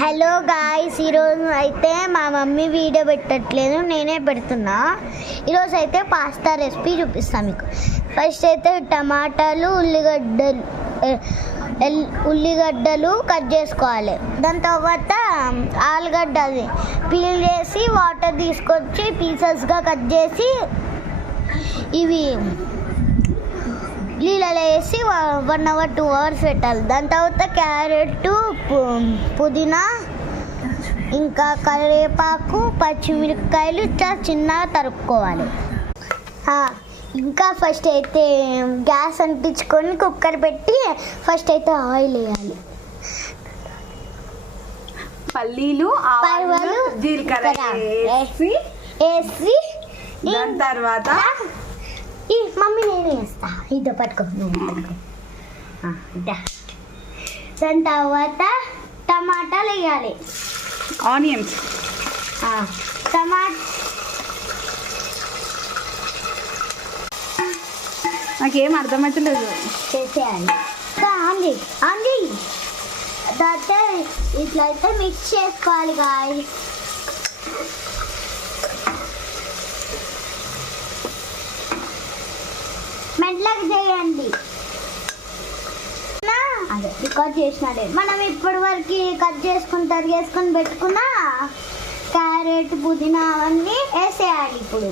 Hello guys, ఈరోజు అయితే మా మమ్మీ వీడియో పెట్టట్లేదు, నేనే పెడుతున్నా. ఈరోజు అయితే పాస్తా రెసిపీ చూపిస్తాను మీకు. ఫస్ట్ అయితే టమాటాలు ఉల్లిగడ్డలు కట్ చేసుకోవాలి. దాని తర్వాత ఆలుగడ్డది పీల్ చేసి వాటర్ తీసుకొచ్చి పీసెస్గా కట్ చేసి ఇవి నీళ్ళలో వేసి 1 అవర్ 2 అవర్స్ పెట్టాలి. దాని తర్వాత క్యారెట్, పుదీనా, ఇంకా కరివేపాకు, పచ్చిమిరపకాయలు ఇట్లా చిన్నగా తరుక్కోవాలి. ఇంకా ఫస్ట్ అయితే గ్యాస్ అంటించుకొని కుక్కర్ పెట్టి ఫస్ట్ అయితే ఆయిల్ వేయాలి. పల్లీలు, ఆవాలు, జీలకర్ర వేసి దాని తర్వాత మమ్మీ నేనే వేస్తా. ఇదో పట్టుకో. దాని తర్వాత టమాటాలు వేయాలి, ఆనియన్స్, నాకేం అర్థమవుతలేదు. చేసేయాలి. ఆంది ఆంది తర్వాత ఇట్లయితే మిక్స్ చేసుకోవాలి గాయ్. మెట్లకు చేయండి. అదే రికార్డ్ చేసినాడే. మనం ఇప్పటి వరకు కట్ చేసుకుని తరిగేసుకొని పెట్టుకున్న క్యారెట్, పుదీనా అవన్నీ వేసేయాలి. ఇప్పుడు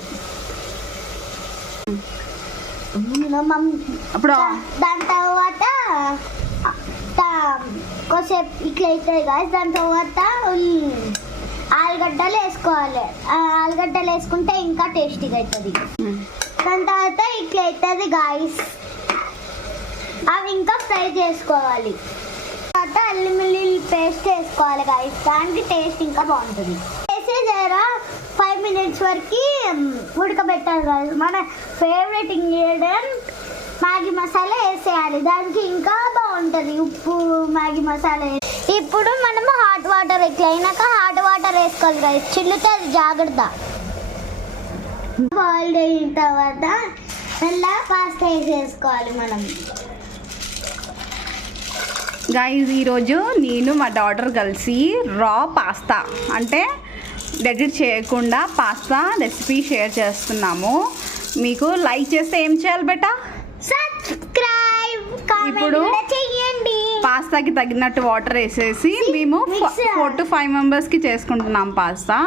అప్పుడు దాని తర్వాత కొద్దిసేపు ఇట్లా అవుతుంది కదా. దాని తర్వాత ఆలుగడ్డలు వేసుకోవాలి. ఆలుగడ్డలు వేసుకుంటే ఇంకా టేస్టీగా అవుతుంది. దాని తర్వాత ఇట్లా అవుతుంది గాయస్. అవి ఇంకా ఫ్రై చేసుకోవాలి. తర్వాత అల్లం వెల్లుల్లి పేస్ట్ వేసుకోవాలి గాయస్. దానికి టేస్ట్ ఇంకా బాగుంటుంది. వేసే జరా 5 minutes వరకు ఉడకబెట్టాలి గాయస్. మన ఫేవరెట్ ఇంగ్రీడియంట్ మ్యాగీ మసాలా వేసేయాలి. దానికి ఇంకా బాగుంటుంది. ఉప్పు, మ్యాగీ మసాలా. ఇప్పుడు మనము హాట్ వాటర్ ఇట్లా అయినాక హాట్ వాటర్ వేసుకోవాలి గాయస్. చిల్లుతే అది జాగ్రత్త. బాయిల్ అయిన తర్వాత మళ్ళీ పాస్తా వేసేసుకోవాలి మనం. గైస్, ఈరోజు నేను మా డాటర్ కలిసి రా పాస్తా అంటే ఎడిట్ చేయకుండా పాస్తా రెసిపీ షేర్ చేస్తున్నాము. మీకు లైక్ చేస్తే ఏం చేయాలి బేటా? సబ్స్క్రైబ్, ఇప్పుడు చేయండి. పాస్తాకి తగినట్టు వాటర్ వేసేసి మేము 4 to 5 మెంబర్స్కి చేసుకుంటున్నాం పాస్తా.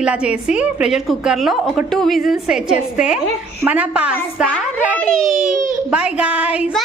ఇలా చేసి ప్రెషర్ కుక్కర్లో ఒక 2 విజిల్స్ సెట్ చేస్తే మన పాస్తా రెడీ. Bye guys.